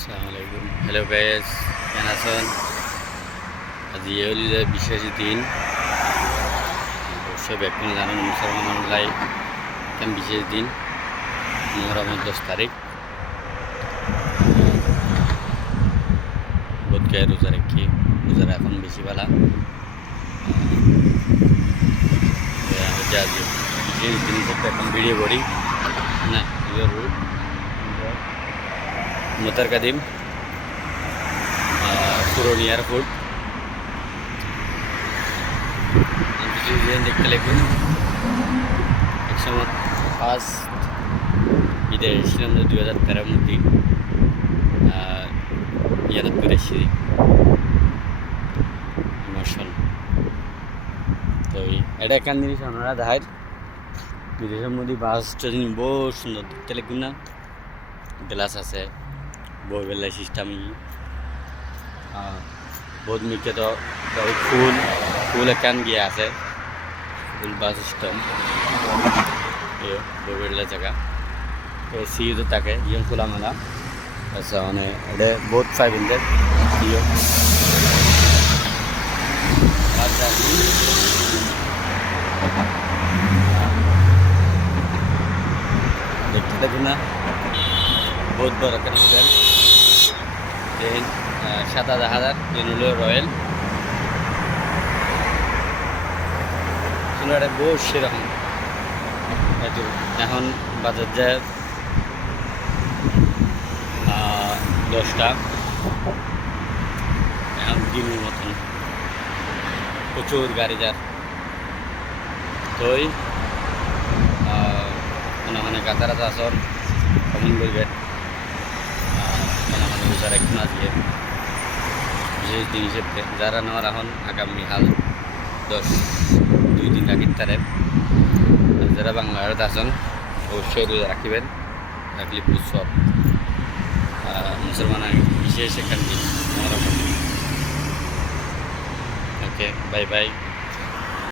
আসসালামাইকুম hello guys, কেন আছেন? আজ হল যে বিশেষ দিন। অবশ্যই ব্যাকুল জানেন মুসলমান লাই কেন বিশেষ দিন মুহররমের 10 তারিখ। বোধ গায়ে রোজা রাখি, রোজা এখন বেশি ভালো। আজ বিশেষ দিন করতে এখন ভিডিও করি না মোতার কাদিম পুরনো এয়ারপোর্ট দেখতে লাগবেন। এক সময় ফার্স্ট বিদায় এসেছিলাম 2013 মধ্যে ইয়াদ করে এসেছি ইমোশন। তো এটা কেন জিনিস আপনারা দেখায় বিদেশের মধ্যে বাস ট্রেন বহুত সুন্দর দেখতে লাগবেন না। গ্লাস আছে, বই বেলায় সিস্টেম বহুত মিকে তো ফুল ফুল একান গিয়ে আছে, ফুল বাস সিস্টেম বই বেলা জায়গা এসি তো থাকে ইয়ে খোলামেলা। আচ্ছা মানে এটা বহুত 500 ইয়ে দেখতে দেখুন না, বহুত বড় একটা হোটেল। 7,000 দিন হলো রয়্যাল এটা বহু সেরকম। এখন বাজার যায় 10টা, এখন দিনের মতন প্রচুর গাড়ি যার। তোই মানে গাতারাতে আসর কমন বলবেন মানে রোজার এক মাস দিয়ে বিশেষ দিন হিসেবে যারা নেওয়ার এখন আগামী হাল 2 দিন আগের তারে যারা বাংলাদেশে আসেন অবশ্যই রোজা রাখিবেন, রাখলে উৎসব মুসলমানের বিশেষ এখান দিন। ওকে, বাই বাই।